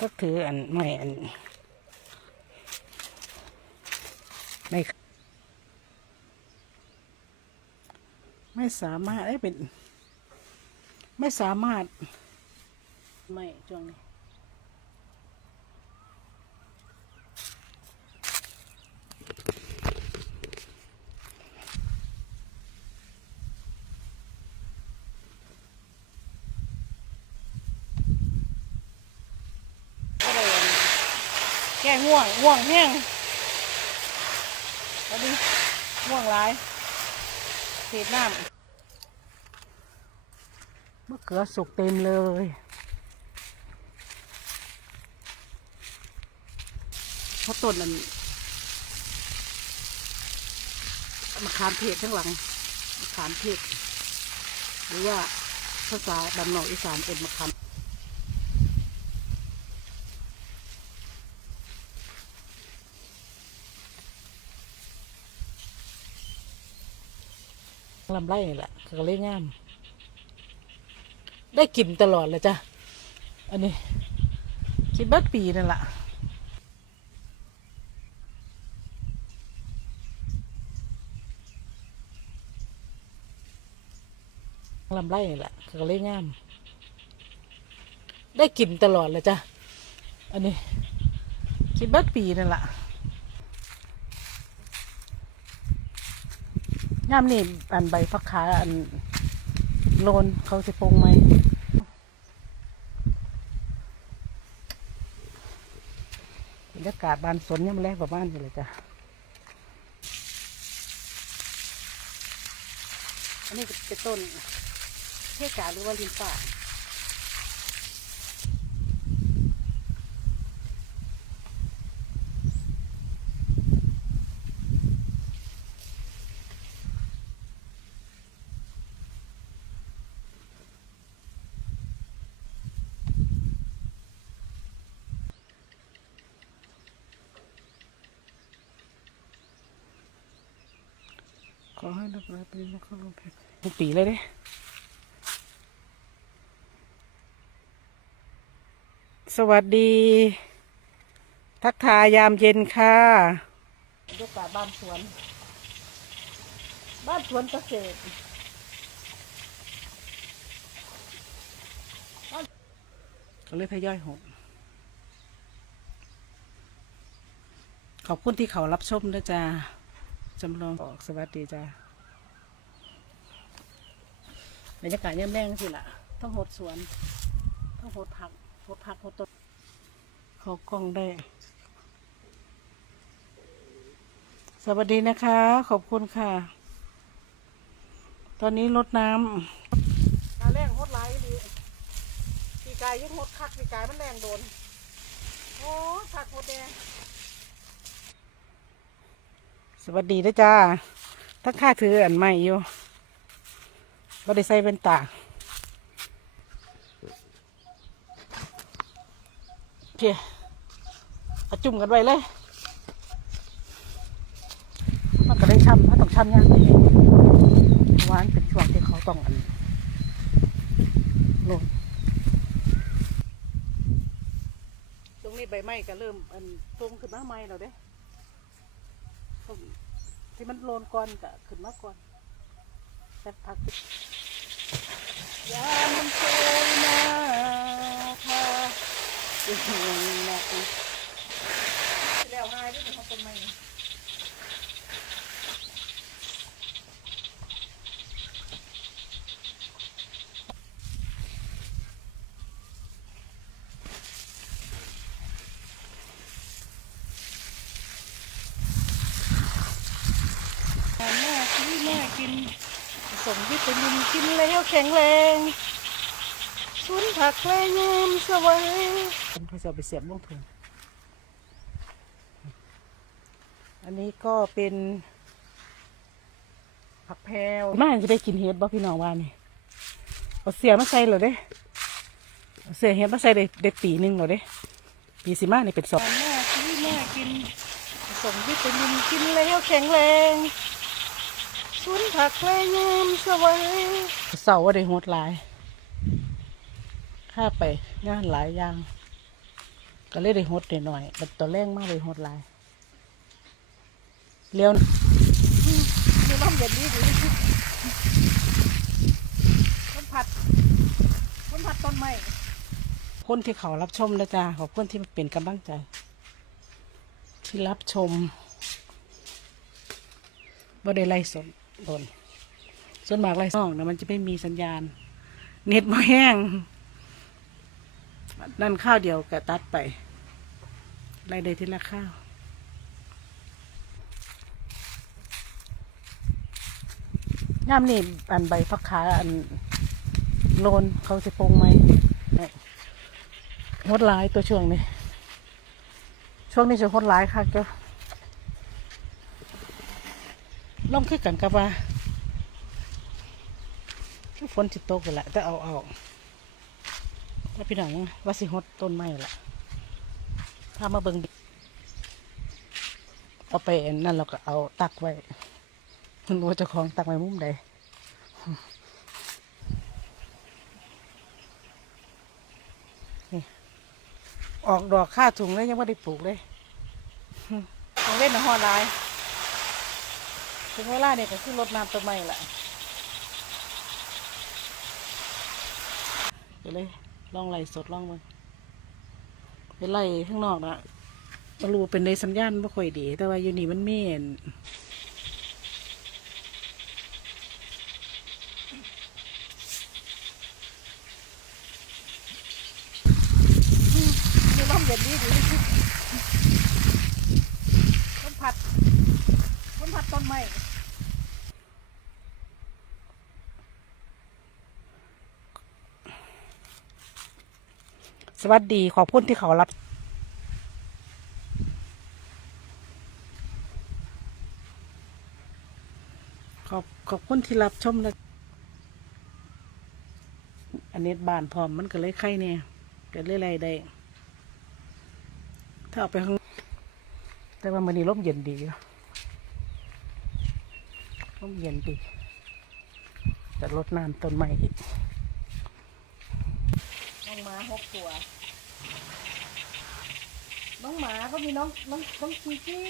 ก็ถืออันไม่อันไม่ไม่สามารถได้เป็น ไม่สามารถ ไม่ช่วงนี้ ก็เลยแก้ ง่วงง่วงแห้งตอนนี้ง่วงหลายเศษน้ำมะเขือสุกเต็มเลยเพราะต้นนั้นมะขามเทศข้างหลังมะขามเทศหรือว่าภาษาดำนอกอีสานเป็นมะขาม ลำไรนี่แหละก็เลยงาม ได้กินตลอดเลยจ้ะ อันนี้กินเบัดปีนั่นแหละลำไรนี่แหละก็เลยงาม ได้กินตลอดเลยจ้ะ อันนี้กินเบัดปีนั่นแหละ ย่ามนี่อันใบฟักขาอันโลนเขาสิปงไหมบรรยากาศบานสนย่ำแรกกว่าบ้านอยู่เลยจ้ะ อันนี้เป็นต้นเทกาหรือว่าลินป่า ให้นักเรียนเป็นนักเข้าร่วมแพ็คทุกปีเลยเด้สวัสดี ทักทายยามเย็นค่ะบรรยากาศบ้านสวน บ้านสวนเกษตรบ้านก็เลยทยอยหกขอบคุณที่เขารับชมด้วยจ้า จำลองบอกสวัสดีจ้าบรรยากาศย่ำแรงสิล่ะต้องหดสวน ต้องหดผักหดผักหดต้นเขากล้องได้ สวัสดีนะคะ ขอบคุณค่ะ ตอนนี้รดน้ำาแรงหดไหลดีปีกายยิ่งหดคักปีกายมันแรงโดน โอ้คักหดแดง วัสดีนะจ้าทั้งค่าถืออันใหม่อยู่บ่ได้ใส่เป็นตาโอเคเอาจุ่มกันไว้เลย มันก็ได้ช้ำถ้าต้องช้ำย่างนี้เพราะว่านเป็นช่วงที่เขาต้องอันลงตรงนี้ใบไม้ก็เริ่มอันตรงขึ้นมาใหม่แล้วเด้ ที่มันโลนก่อนก็ขึ้นมาก่อนแต่พักยามันโชยมาค่ะอีกหนึ่งนะแล้วหายด้วยเขาเป็นไงแม่ที่ แม่กินส่งวิตามินกินแล้วแข็งแรงสุนผักแกล้งามสวยผมจะเอาไปเสียบลงถุงอันนี้ก็เป็นผักแพรวน่าจะได้กินเห็ดบ่พี่น้องว่านี่เอาเสียมาใส่เหรอเด้เอาเสียเห็ดมาใส่ได้ได้ปีหนึ่งเหรอเด้ปีสิมานี่เป็นสองแม่ที่แม่กินส่งวิตามินกินแล้วแข็งแรง สุนผักแกล้งามสวยเสาร์ว่าได้หดหลายข้าไปงานหลายอย่าง ก็เลยได้หดหน่อยๆมันตัวแรงมากเลยหดหลายเลี้ยวมีลมเย็นดีดีต้นผัดต้นผัดต้นไม้คนที่เขารับชมนะจ๊ะขอบคุณที่เป็นกำลังใจ ที่รับชมบ่ได้ไล่สด โดนส่วนมากไล่ซ่องนะมันจะไม่มีสัญญาณ เน็ตมาแห้ง นั่นข้าวเดียวก็ตัดไปไล่ได้ทีละข้าวย่ามนี่อันใบพักขาอันโลนเขาจะปรุงไหมนี่ยหดร้ายตัวช่วงนี้ ช่วงนี้จะหดร้ายค่ะเจ้า ล่มขึ้นกันกับว่าฝนจิตตกกันแหละแต่เอาเอาว่าพี่น้องว่าสิหดต้นไม้ละพามาเบิ่งเอาไปนั่นเราก็เอาตักไว้คุณรู้ว่าจ้าของตักไว้มุมใดนี่ออกดอกค่าถุงเลยยังไม่ได้ปลูกเลยต้องเล่นนะฮอลาย ถึงเวลาเนี่ยก็คือรดน้ำต้นไม้ละไปเลยลองไหลสดลองมันไปไล่ข้างนอกนะบรูเป็นในสัญญาณไม่ค่อยดี แต่ว่าอยู่นี่มันเมีอันมีลมเย็นดีดีต้นผัด ผัดต้นไม้สวัสดีขอบคุณที่เขารับขอบขอบคุณที่รับชมนะอันนี้บานพร้อมมันก็เลยไข่เนี่ยเก็เลยไรได้ ถ้าเอาไปข้างแต่ว่ามันนี่ร่มเย็นดีอยู่ ร่มเย็นดีแต่ลดน้ำต้นไม้อีกน้องหมาหกตัว น้องหมาก็มีน้องน้องน้องจีจี้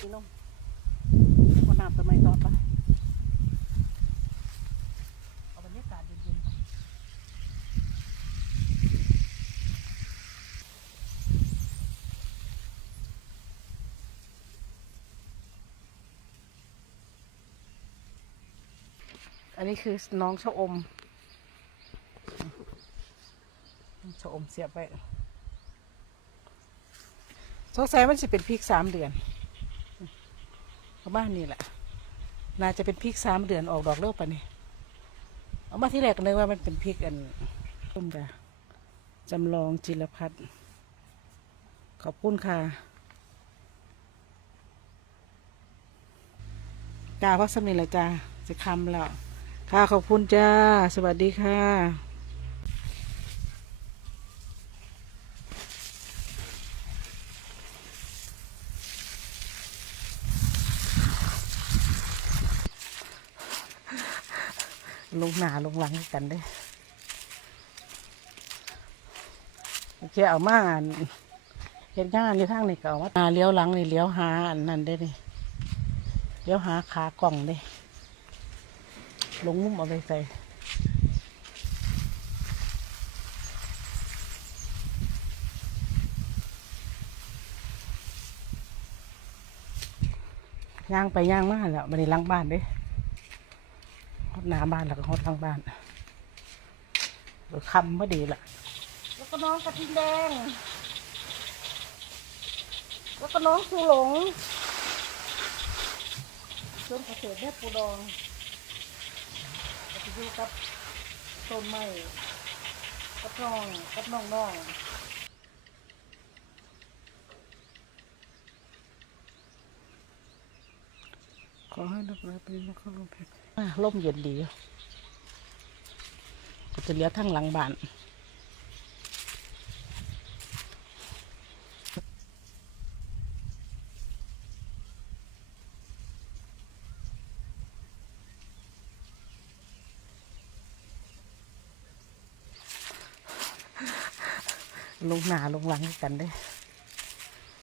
มีน้องคนน้ำทำไมต่อไปเอาบรรยากาศเย็นๆ อันนี้คือน้องชะอมชะอมเสียบไปสงสัยมันจะเป็นพริกสามเดือนประมาณนี้แหละน่าจะเป็นพริกสามเดือนออกดอกเร็วปะนี่เอามาที่แรกนึกว่ามันเป็นพริกอันต้มกะจำลองจิรพัฒน์ขอบคุณค่ะจ้าพักสำเนียงลยจ้าจะคำแล้ว ค่ะขอบคุณจ้า สวัสดีค่ะลงหนาลงหลังกันด้โอเคเอามาเห็นงานอยู่ทางนี่ก็เอามาเลี้ยวหลังนี่เลี้ยวหาอันนั้นได้นี่เลี้ยวหาขากล่องเด้ ลงมุมเอาไปใส่ย่างไปย่างมาแล้วบันนี้ล้างบ้านเด้ฮดหน้าบ้านแล้วก็ฮดหลังบ้านเดี๋ยวคำพอดีละแล้วก็น้องกระทิงแดง แล้วก็น้องคือหลงส่วนเกษตรแม่ปูดอง อยู่กับต้นไม้กับน้องกับน้องน้องขอให้นักเรีนเป็นนักลงเพชรร่มเย็นดีอยู่ก็จะเลี้ยทั้งหลังบ้าน ลงหนาลงหลังกันเด้